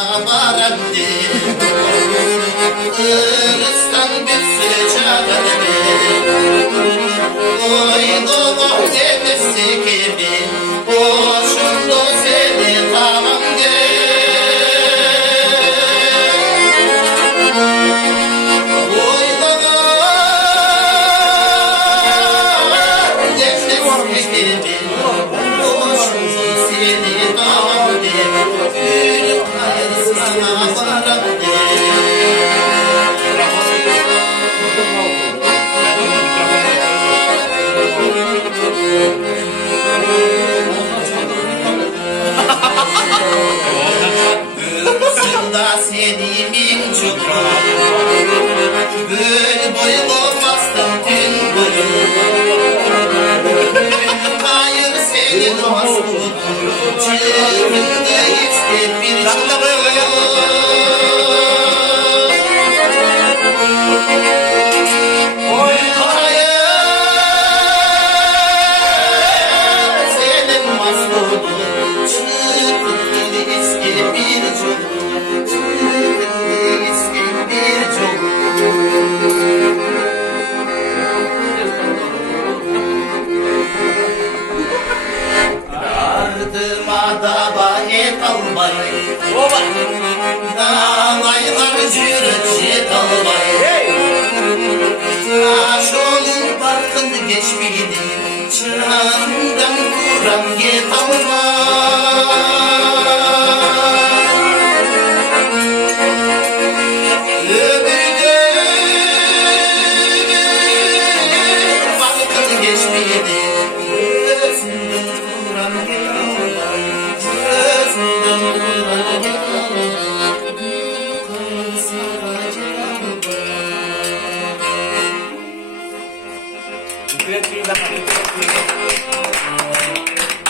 sana varandı Kırıstan bir sıcağını Oy doğum demesi gibi Boşundu seni tamam Seni mincuk Gül boylu bastım tüm boyu Hayır senin masum Çırpında ister bir Dağlaylar cürücü kalbay Taşolun parkını geçmeydi Çırağından kuran git almay Öbürde parkını geçmeydi Gözünden kuran git almay Gözünden kuran git almay Gracias.